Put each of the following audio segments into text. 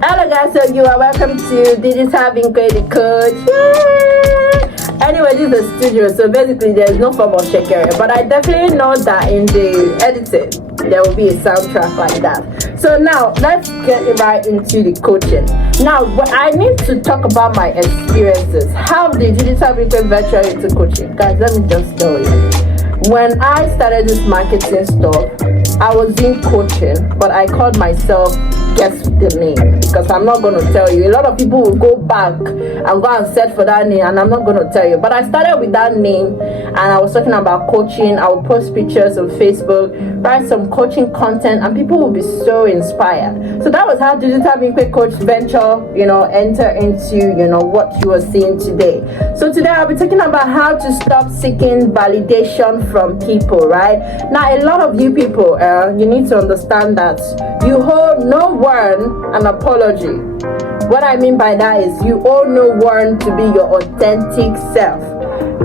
Hello guys, so you are welcome to Digital Being the Coach. Yay! Anyway, this is a studio, so basically there is no form of shaker, but I definitely know that in the editing there will be a soundtrack like that. So now let's get right into the coaching. Now I need to talk about my experiences. How did Digital Being venture into coaching? Guys, let me just tell you. When I started this marketing stuff, I was in coaching, but I called myself guess the name, because I'm not going to tell you. A lot of people will go back and go and search for that name, and I'm not going to tell you. But I started with that name, and I was talking about coaching. I would post pictures on Facebook, write some coaching content, and people will be so inspired. So that was how Digital Being Coach venture, enter into, what you are seeing today. So today I'll be talking about how to stop seeking validation from people, right? Now, a lot of you people, you need to understand that you hold no one an apology. What I mean by that is you owe no one to be your authentic self.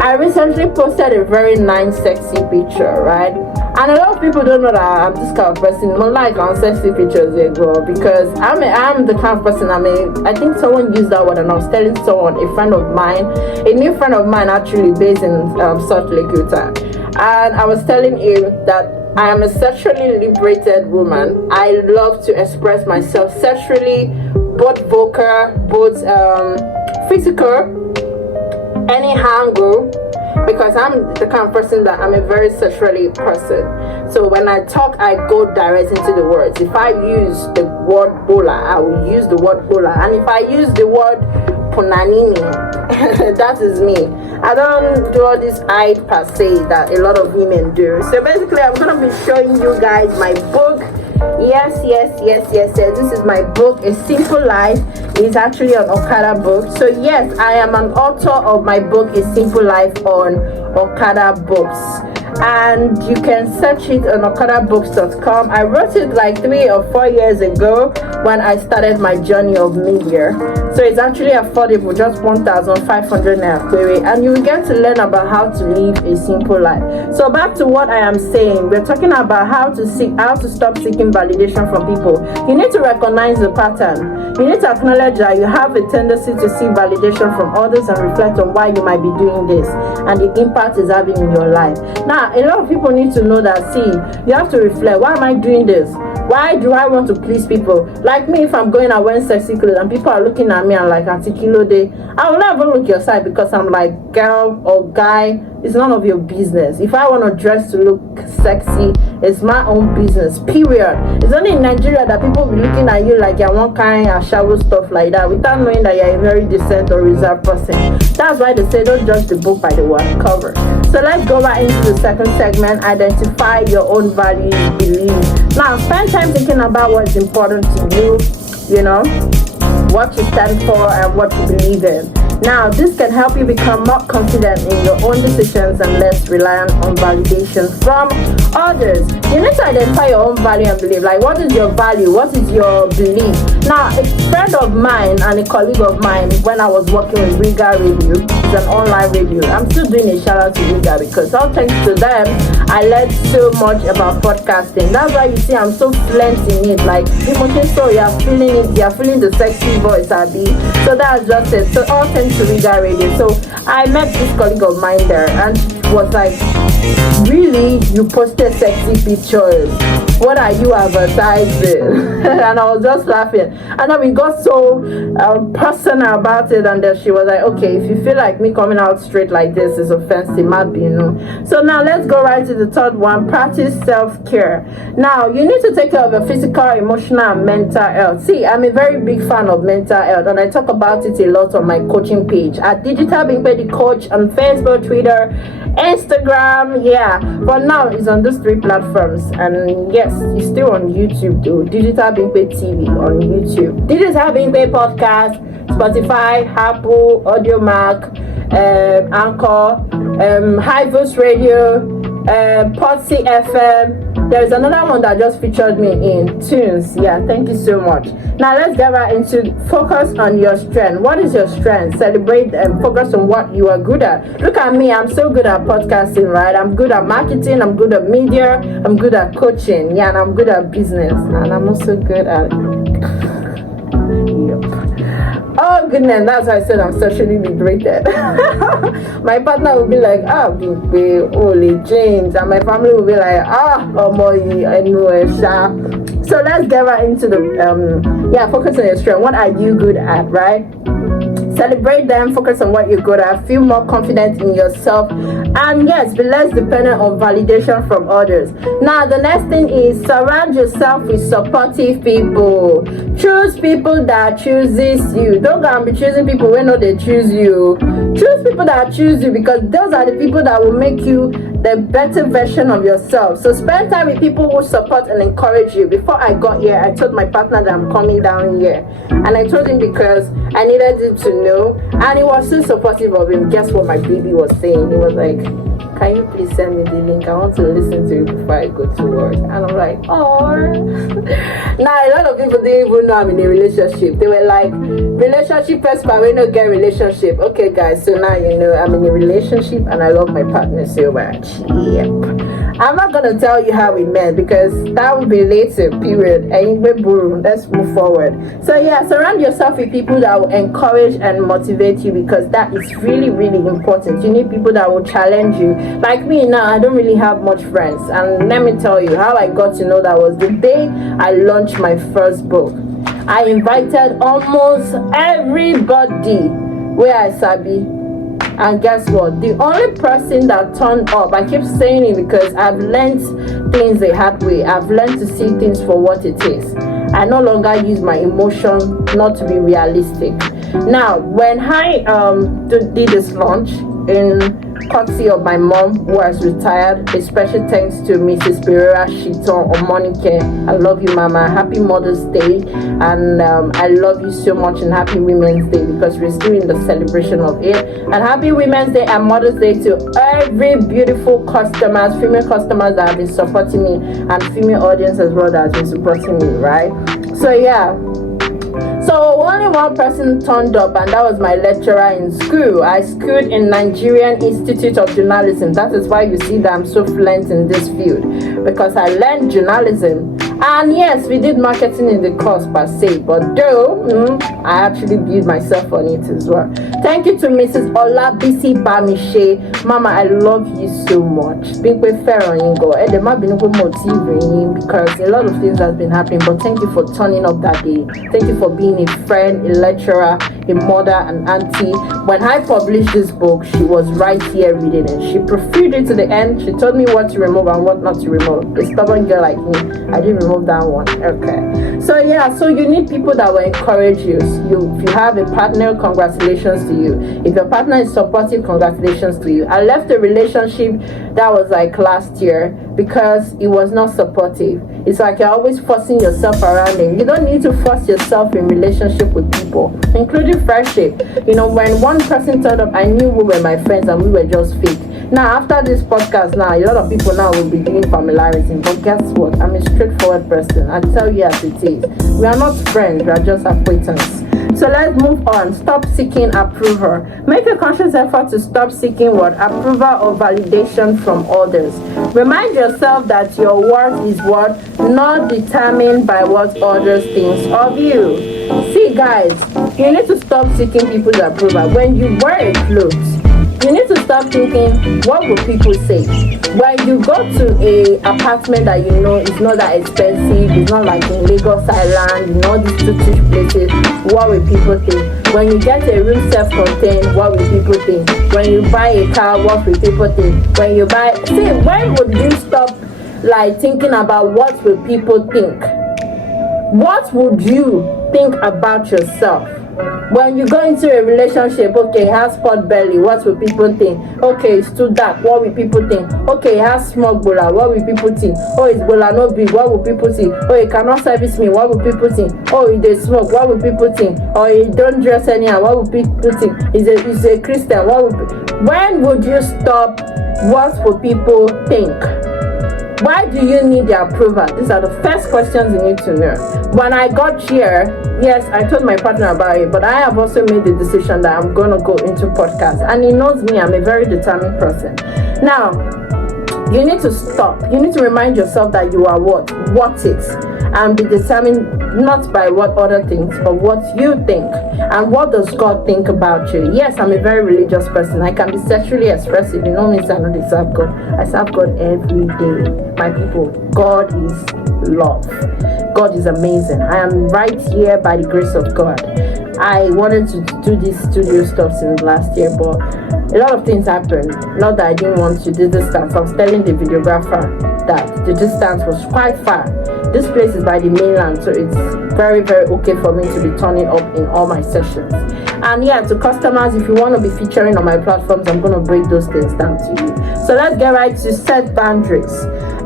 I recently posted a very nice sexy picture, right? And a lot of people don't know that I'm this kind of person. Don't like on sexy pictures they go, because I'm the kind of person. I think someone used that word, and I was telling someone, a new friend of mine actually based in Salt Lake, Utah, and I was telling him that I am a sexually liberated woman. I love to express myself sexually, both vocal, both physical, any angle, because I'm the kind of person that I'm a very sexually person. So when I talk, I go direct into the words. If I use the word bola, I will use the word bola. And if I use the word punanini, that is me. I don't do all this hype per se that a lot of women do. So basically, I'm going to be showing you guys my book. Yes. This is my book, A Simple Life. It's actually an Okada book. So yes, I am an author of my book, A Simple Life, on Okada Books. And you can search it on okadabooks.com. I wrote it like 3 or 4 years ago when I started my journey of media. So it's actually affordable, just 1,500 naira query, and you will get to learn about how to live a simple life. So back to what I am saying, we're talking about how to stop seeking validation from people. You need to recognize the pattern. You need to acknowledge that you have a tendency to seek validation from others and reflect on why you might be doing this and the impact it's having in your life. Now, a lot of people need to know that, you have to reflect, why am I doing this? Why do I want to please people? Like me, if I'm going out wearing sexy clothes and people are looking at me and like Antikilo Day, I will never look your side, because I'm like, girl or guy, it's none of your business. If I want to dress to look sexy, it's my own business, period. It's only in Nigeria that people will be looking at you like you're one kind of shower stuff like that, without knowing that you're a very decent or reserved person. That's why they say don't judge the book by the word cover. So let's go right into the second segment, identify your own values, beliefs. Now, spend time thinking about what's important to you, what you stand for and what you believe in. Now, this can help you become more confident in your own decisions and less reliant on validation from others. You need to identify your own value and belief. Like, what is your value? What is your belief? Now, a friend of mine and a colleague of mine, when I was working with Riga Radio, it's an online radio. I'm still doing a shout out to Riga, because all thanks to them, I learned so much about podcasting. That's why you see I'm so fluent in it. Like, people think so, you're feeling it, you're feeling the sexy voice, Abby. So that's just it. So all thanks to Riga Radio. So I met this colleague of mine there, and she was like, really, you posted sexy pictures? What are you advertising? And I was just laughing, and then we got so personal about it, and then she was like, okay, if you feel like me coming out straight like this is offensive, might be, So now let's go right to the third one. Practice self-care. Now, you need to take care of your physical, emotional, and mental health. See, I'm a very big fan of mental health, and I talk about it a lot on my coaching page at Digital Being the Coach on Facebook, Twitter, Instagram. Yeah, but now it's on those 3 platforms, and yes, it's still on YouTube though. Digital Being TV on YouTube, Digital Being Podcast, Spotify, Apple, Audio Mac, Anchor, High Voice Radio, Podsy FM. There's another one that just featured me in Tunes. Yeah, thank you so much. Now let's get right into focus on your strength. What is your strength? Celebrate and focus on what you are good at. Look at me, I'm so good at podcasting, right? I'm good at marketing, I'm good at media, I'm good at coaching, yeah, and I'm good at business, and I'm also good at Yep. Oh goodness, that's why I said I'm socially liberated. My partner will be like, Bimpe, Ole, James, and my family will be like, Omoyi, anyway, Sha. So let's get right into the focus on your strength. What are you good at, right? Celebrate them, focus on what you're good at, feel more confident in yourself, and yes, be less dependent on validation from others. Now, the next thing is surround yourself with supportive people. Choose people that chooses you. Don't go and be choosing people when no they choose you. Choose people that choose you, because those are the people that will make you the better version of yourself. So spend time with people who support and encourage you. Before I got here, I told my partner that I'm coming down here, and I told him because I needed him to know, and he was so supportive of him. Guess what my baby was saying? He was like, can you please send me the link? I want to listen to it before I go to work. And I'm like, oh. Now a lot of people didn't even know I'm in a relationship. They were like, relationship first, but we don't get relationship. Okay guys, so now you know I'm in a relationship and I love my partner so much. Yep. I'm not gonna tell you how we met because that will be later, period. Let's move forward. So yeah, surround yourself with people that will encourage and motivate you, because that is really, really important. You need people that will challenge you. Like me now, I don't really have much friends, and let me tell you how I got to know that was the day I launched my first book. I invited almost everybody where I sabi. And guess what? The only person that turned up, I keep saying it because I've learned things the hard way. I've learned to see things for what it is. I no longer use my emotion not to be realistic. Now, when I did this launch in courtesy of my mom, who has retired, a special thanks to Mrs. Pereira Shiton Omonike. I love you, Mama. Happy Mother's Day, and I love you so much, and Happy Women's Day, because we're still in the celebration of it. And Happy Women's Day and Mother's Day to every beautiful customers, female customers that have been supporting me, and female audience as well that has been supporting me, right? So yeah. So only one person turned up, and that was my lecturer in school. I schooled in Nigerian Institute of Journalism. That is why you see that I'm so fluent in this field, because I learned journalism. And yes, we did marketing in the course per se, but though I actually built myself on it as well. Thank you to Mrs. Olabisi Bamishe. Mama, I love you so much. Because a lot of things has been happening, but thank you for turning up that day. Thank you for being a friend, a lecturer, a mother, an auntie. When I published this book, she was right here reading it. She proofread it to the end. She told me what to remove and what not to remove. A stubborn girl like me, I didn't remove that one. Okay. So yeah, so you need people that will encourage you. If you have a partner, congratulations to you. If your partner is supportive, congratulations to you. I left a relationship that was like last year because it was not supportive. It's like you're always forcing yourself around them. You don't need to force yourself in relationship with people, including friendship. You know, when one person turned up, I knew we were my friends and we were just fake. Now, after this podcast, now a lot of people now will be doing familiarity. But guess what? I'm a straightforward person. I tell you as it is. We are not friends. We are just acquaintances. So let's move on. Stop seeking approval. Make a conscious effort to stop seeking what? Approval or validation from others. Remind yourself that your worth is what? Not determined by what others think of you. See guys, you need to stop seeking people's approval. When you wear a clothes, you need to stop thinking, what will people say? When you go to a apartment that you know is not that expensive, it's not like in Lagos Island, you know, these two places, what will people think? When you get a room self-contained, what will people think? When you buy a car, what will people think? When you buy, see, when would you stop like thinking about what will people think? What would you think about yourself? When you go into a relationship, okay, it has pot belly, what will people think? Okay, it's too dark, what will people think? Okay, it has smoke bola, what will people think? Oh, it's bola no big, what will people think? Oh, it cannot service me, what will people think? Oh, it dey smoke, what will people think? Or it don't dress anyhow, what will people think? It's a Christian, what will when would you stop what will people think? Why do you need their approval? These are the first questions you need to know. When I got here, yes, I told my partner about it, but I have also made the decision that I'm going to go into podcast. And he knows me, I'm a very determined person. Now, you need to stop. You need to remind yourself that you are what it, and be determined not by what other thinks, but what you think. And what does God think about you? Yes, I'm a very religious person. I can be sexually expressive. You know me, so I don't serve God. I serve God every day. My people, God is love. God is amazing. I am right here by the grace of God. I wanted to do this studio stuff since last year, but a lot of things happened. Not that I didn't want to do distance. I was telling the videographer that the distance was quite far. This place is by the mainland, so it's very, very okay for me to be turning up in all my sessions. And yeah, to customers, if you want to be featuring on my platforms, I'm going to break those things down to you. So let's get right to set boundaries.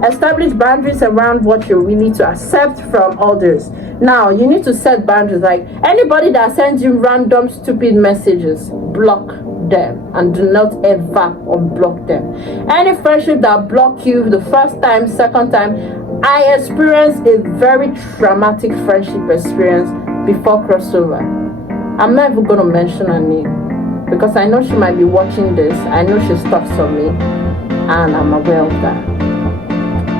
Establish boundaries around what you're willing to accept from others. Now, you need to set boundaries. Like anybody that sends you random stupid messages, block them and do not ever unblock them. Any friendship that block you the first time, second time, I experienced a very traumatic friendship experience before crossover. I'm not even going to mention her name because I know she might be watching this. I know she stalks on me and I'm aware of that.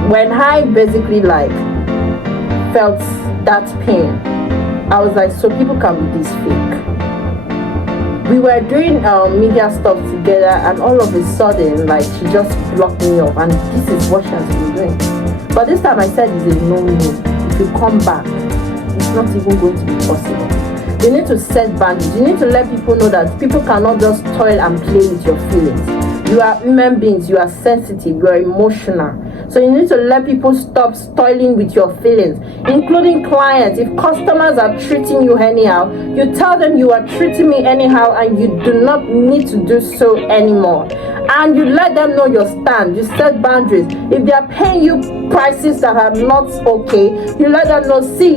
When I basically felt that pain, I was like, so people can be this fake. We were doing media stuff together and all of a sudden she just blocked me off, and this is what she has been doing. But this time I said it's a no-no. If you come back, it's not even going to be possible. You need to set boundaries. You need to let people know that people cannot just toil and play with your feelings. You are human beings, you are sensitive, you are emotional. So you need to let people stop toiling with your feelings, including clients. If customers are treating you anyhow, you tell them you are treating me anyhow and you do not need to do so anymore. And you let them know your stand. You set boundaries. If they are paying you prices that are not okay, you let them know, see,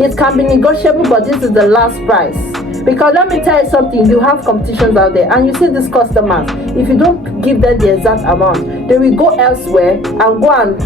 it can be negotiable, but this is the last price. Because let me tell you something, you have competitions out there and you see these customers, if you don't give them the exact amount, they will go elsewhere and go and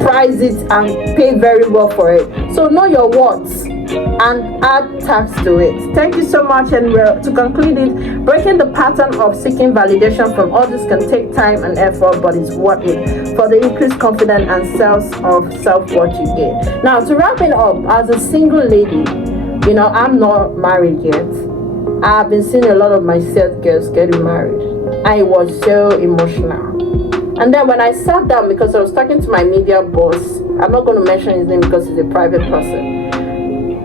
price it and pay very well for it. So know your worth and add tax to it. Thank you so much. And to conclude it, breaking the pattern of seeking validation from others can take time and effort, but it's worth it for the increased confidence and sense of self-worth you get. Now, to wrap it up, as a single lady, I'm not married yet. I've been seeing a lot of my set girls getting married. I was so emotional. And then when I sat down, because I was talking to my media boss, I'm not going to mention his name because he's a private person.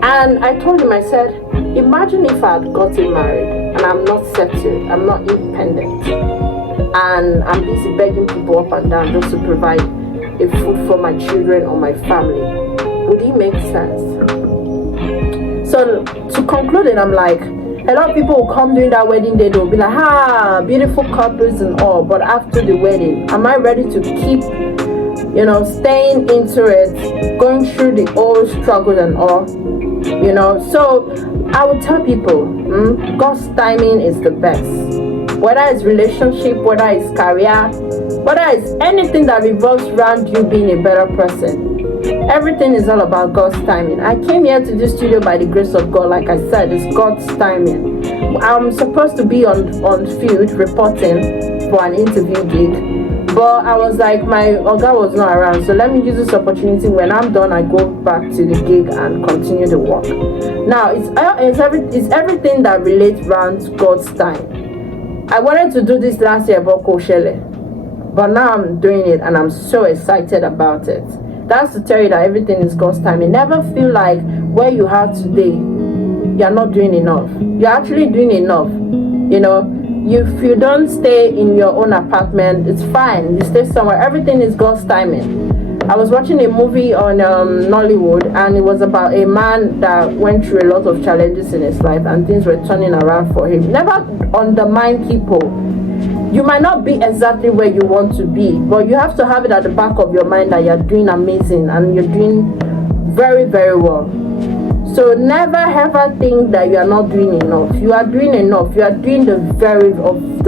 And I told him, I said, imagine if I had gotten married and I'm not settled, I'm not independent, and I'm busy begging people up and down just to provide a food for my children or my family. Would it make sense? So to conclude it, I'm like, a lot of people will come during that wedding day, they'll be like, beautiful couples and all, but after the wedding, am I ready to keep, staying into it, going through the old struggle and all, So I would tell people, God's timing is the best. Whether it's relationship, whether it's career, whether it's anything that revolves around you being a better person, everything is all about God's timing. I came here to this studio by the grace of God. Like I said, it's God's timing. I'm supposed to be on field reporting for an interview gig, but I was like, my Oga was not around, so let me use this opportunity. When I'm done, I go back to the gig and continue the work. Now, it's everything that relates around God's time. I wanted to do this last year about Koshele, but now I'm doing it and I'm so excited about it. That's to tell you that everything is God's time. You never feel like where you are today, you're not doing enough. You're actually doing enough. If you don't stay in your own apartment, it's fine. You stay somewhere. Everything is God's timing. I was watching a movie on Nollywood, and it was about a man that went through a lot of challenges in his life and things were turning around for him. Never undermine people. You might not be exactly where you want to be, but you have to have it at the back of your mind that you're doing amazing and you're doing very, very well. So never ever think that you are not doing enough. You are doing enough. You are doing the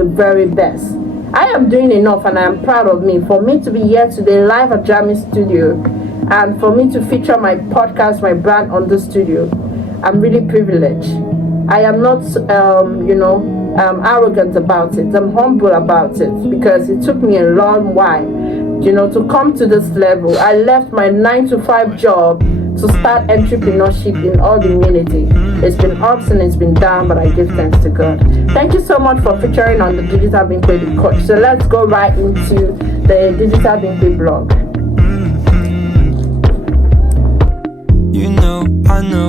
very best. I am doing enough and I am proud of me. For me to be here today live at Jamie Studio and for me to feature my podcast, my brand on the studio, I'm really privileged. I am not, arrogant about it. I'm humble about it because it took me a long while. to come to this level. I left my 9 to 5 job to start entrepreneurship in all the immunity. It's been ups and it's been down, but I give thanks to God. Thank you so much for featuring on the Digital Being Creative Coach. So let's go right into the Digital Being Creative blog. I know